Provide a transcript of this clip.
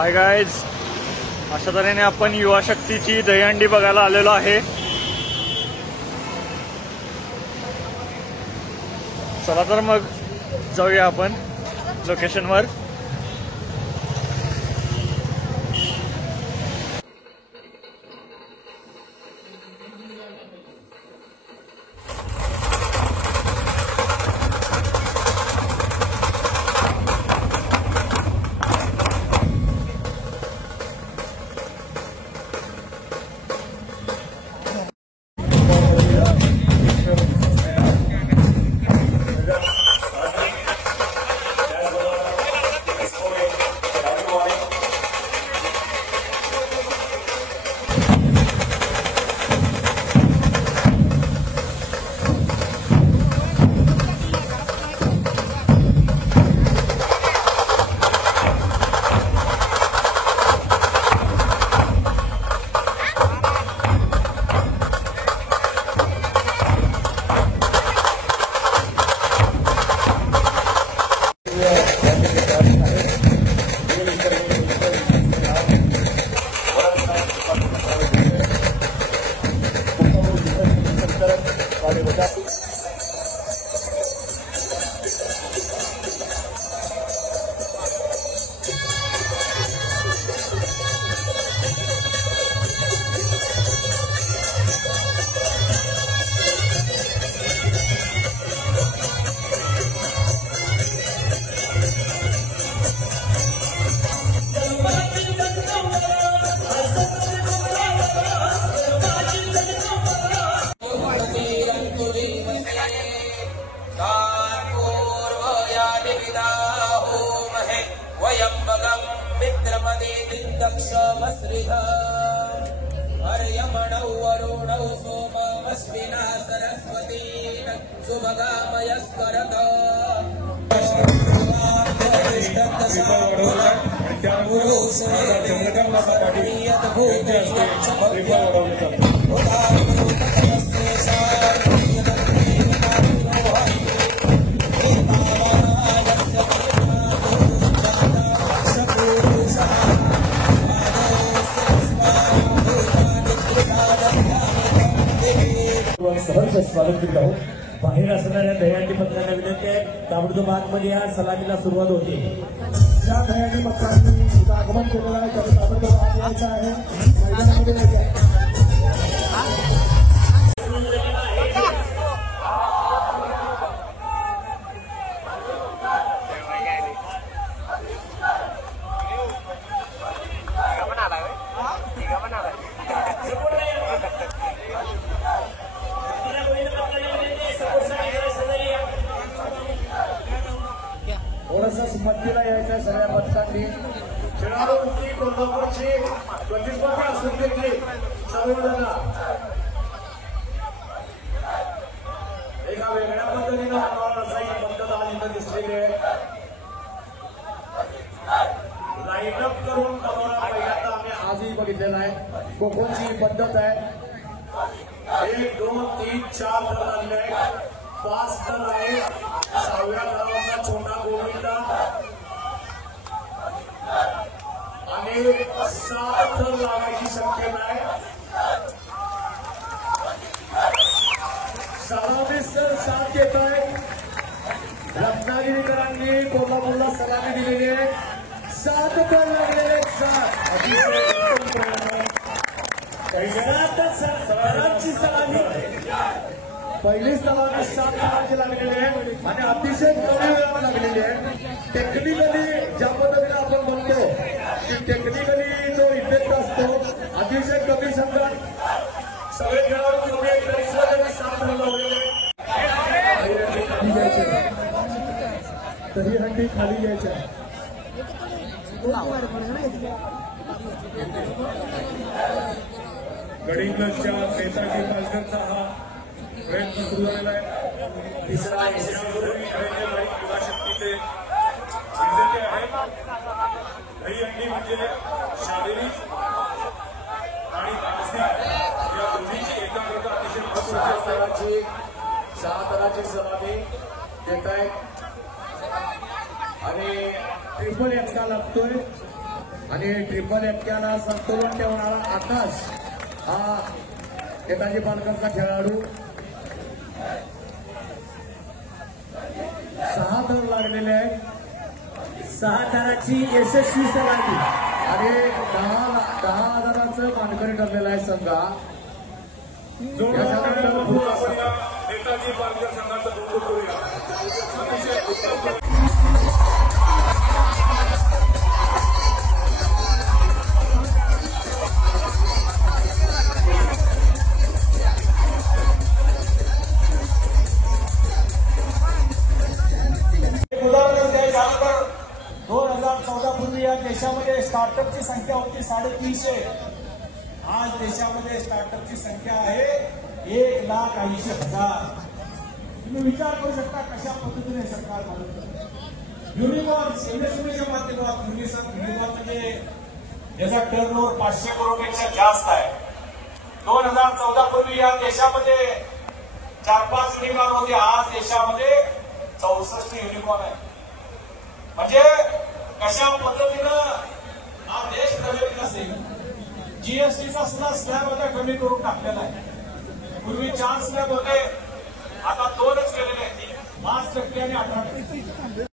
Hi guys, अशा तऱ्हेने आपण युवा शक्तीची दहीहंडी बघायला आलेलो आहे। चला तर मग जाऊया आपण लोकेशनवर। हर्यमणौ वरुणौ सोममस्विना सरस्वती सुभगामयस्करत सहर्ष स्वागत करीत आहोत। बाहेर असणाऱ्या दहीहंडी पत्रांना विनंती आहे, ताबडतोब आतमध्ये या सलामीला सुरुवात होते। ज्या दहीहंडी पत्रांनी आगमन केलेलं आहे त्याला ताबडतोब आत यायचं आहे, मैदानामध्ये यायचं आहे। थोडंसं सुमतीला यायचं आहे सगळ्या पथकांनी। खेळाडूंची कोल्हापूरची प्रतिस्पर्धा असून देखील सर्वजण एका वेगळ्या पद्धतीनं होणार असा ही पद्धत आज इथं दिसलेली आहे। लाईनअप करून बनवणार पहिल्यांदा आम्ही आजही बघितलेला आहे। कोकोची ही पद्धत आहे। 1 2 3 4 थर आणले आहेत, 5 थर आहे। 6व्या थराचा छोटा गोविंद आणि 7 थर लावायची शक्यता आहे। सलामी सर साथ देत आहे। रत्नागिरीकरांनी कोल्हापूरला सलामी दिलेली आहे। 7 थर लागलेले 7 सरांची सलामी पहिली सलामी 7 थराची लागलेली आहे आणि अतिशय कमी वेळात लागलेली आहे। टेक्निकली ज्या पद्धतीने आपण म्हणतो की टेक्निकली जो इफेक्ट असतो अतिशय कमी संघात सगळे खेळाडू कमी आहेत तरी सुद्धा त्यांनी 7 थर लावलेले। दहीहंडी खाली घ्यायच्या गडिंग्लजच्या नेताजी पालघरचा हा प्रयत्न सुरू झालेला आहे। तिसरा युवा शक्तीचे विजेते आहेत। दहीहंडी म्हणजे शारीरिक आणि मानसिक या दोन्हीची एकाग्रता अतिशय महत्वाची असते। 6 थराची समाधी देत आहेत आणि ट्रिपल एक्का लागतोय। आणि ट्रिपल एक्क्याला संतुलन ठेवणारा आकाश हा नेताजी पालकरचा खेळाडू 6 थर लागलेले आहेत 6 थराची यशस्वी सलामी आणि 10,000चं मानकरी ठरलेला आहे संघा नेताजी पालकर संघाचं कौतुक करूया. अतिशय उत्तम उदाहरण द्यायचं झालं तर 2014 पूर्वी या देशामध्ये स्टार्टअपची संख्या होती 350. आज देशामध्ये स्टार्टअपची संख्या आहे 1,80,000. तुम्ही विचार करू शकता कशा पद्धतीने सरकार बनवतं. युनिकॉर्न्स एमएसएमईच्या माध्यमातून युनिकॉर्न म्हणजे ज्याचा टर्नओव्हर 500 करोडपेक्षा जास्त आहे. 2014 पूर्वी या देशामध्ये 4-5 युनिकॉर्न होते. आज देशामध्ये 64 युनिकॉर्न आहे. म्हणजे कशा पद्धतीनं हा देश प्रगती असेल. जीएसटीचा सुद्धा स्लॅब आता कमी करून टाकलेला आहे. पूर्वी 4 स्लॅब होते, आता 2च केलेले आहेत. 5% आणि 18%.